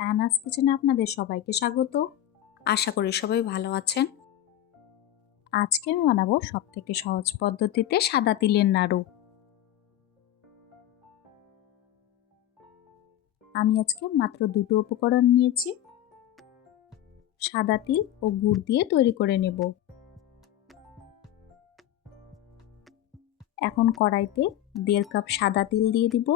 অ্যানাস কিচেনে আপনাদের সবাইকে স্বাগত। আশা করি সবাই ভালো আছেন। আজকে আমি বানাবো সব থেকে সহজ পদ্ধতিতে সাদা তিলের নাড়ু। আমি আজকে মাত্র দুটো উপকরণ নিয়েছি। সাদা তিল ও গুড় দিয়ে তৈরি করে নেব। এখন কড়াইতে দেড় কাপ সাদা তিল দিয়ে দিব।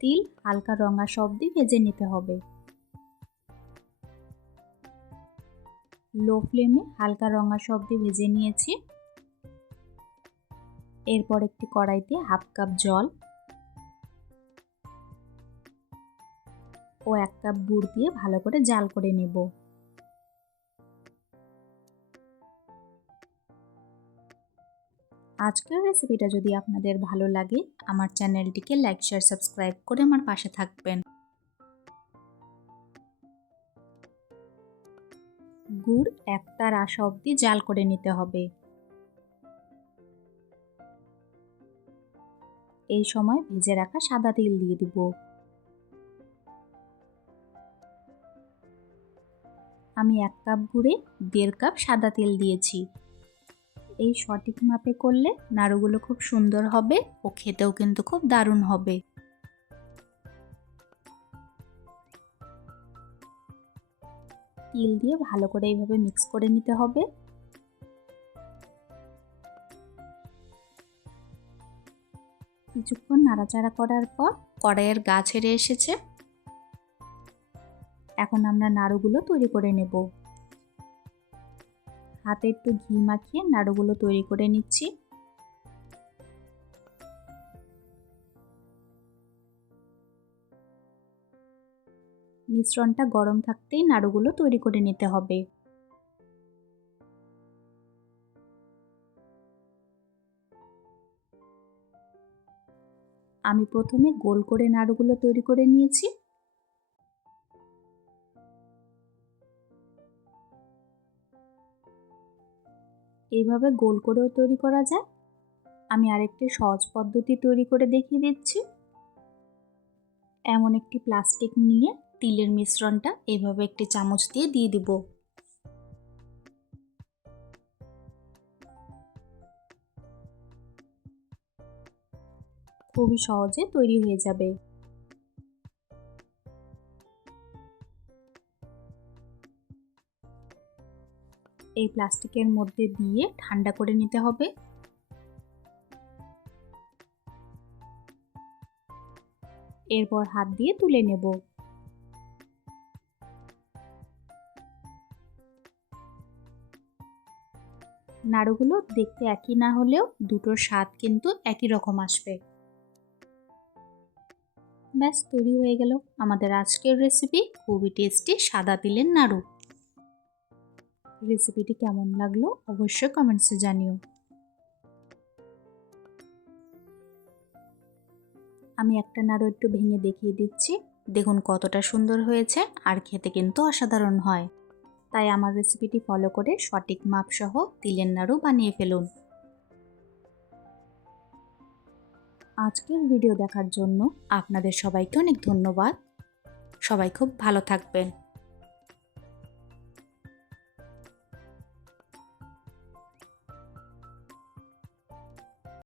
তিল, হালকা রঙা সবদি ভেজে নিতে হবে। লো ফ্লেমে হালকা রঙা সবদি ভেজে নিয়েছি। এরপর একটি কড়াইতে হাফ কাপ জল ও এক কাপ গুড় দিয়ে ভালো করে জাল করে নেব। আজকের রেসিপিটা যদি আপনাদের ভালো লাগে, আমার চ্যানেলটিকে লাইক শেয়ার সাবস্ক্রাইব করে আমার পাশে থাকবেন। গুড় একটার আশা অবধি জাল করে নিতে হবে। এই সময় ভেজে রাখা সাদা তিল দিয়ে দিব। আমি এক কাপ গুড়ে দেড় কাপ সাদা তেল দিয়েছি। এই সঠিক মাপে করলে নাড়ুগুলো খুব সুন্দর হবে ও খেতেও কিন্তু খুব দারুণ হবে। তিল দিয়ে ভালো করে এইভাবে মিক্স করে নিতে হবে। কিছুক্ষণ নাড়াচাড়া করার পর কড়াইয়ের গা ছেড়ে এসেছে। এখন আমরা নাড়ুগুলো তৈরি করে নেব। হাতে একটু ঘি মাখিয়ে নাড়ুগুলো তৈরি করে নিচ্ছি। মিশ্রণটা গরম থাকতেই নাড়ুগুলো তৈরি করে নিতে হবে। আমি প্রথমে গোল করে নাড়ুগুলো তৈরি করে নিয়েছি। এইভাবে গোল করেও তৈরি করা যায়? আমি আরেকটি সহজ পদ্ধতি তৈরি করে দেখিয়ে দিচ্ছি। এমন একটি প্লাস্টিক নিয়ে তিলের মিশ্রণটা এইভাবে একটি চামচ দিয়ে দিয়ে দিব। খুবই সহজে তৈরি হয়ে যাবে। এই প্লাস্টিকের মধ্যে দিয়ে ঠান্ডা করে নিতে হবে। এরপর হাত দিয়ে তুলে নেব। নাড়ুগুলো দেখতে একই না হলেও দুটোর স্বাদ কিন্তু একই রকম আসবে। ব্যাস, তৈরি হয়ে গেল আমাদের আজকের রেসিপি খুবই টেস্টি সাদা তিলের নাড়ু। রেসিপিটি কেমন লাগল অবশ্যই কমেন্টসে জানিও। আমি একটা নাড়ু একটু ভেঙে দেখিয়ে দিচ্ছি। দেখুন কতটা সুন্দর হয়েছে আর খেতে কিন্তু অসাধারণ হয়। তাই আমার রেসিপিটি ফলো করে সঠিক মাপসহ তিলের নাড়ু বানিয়ে ফেলুন। আজকের ভিডিও দেখার জন্য আপনাদের সবাইকে অনেক ধন্যবাদ। সবাই খুব ভালো থাকবেন।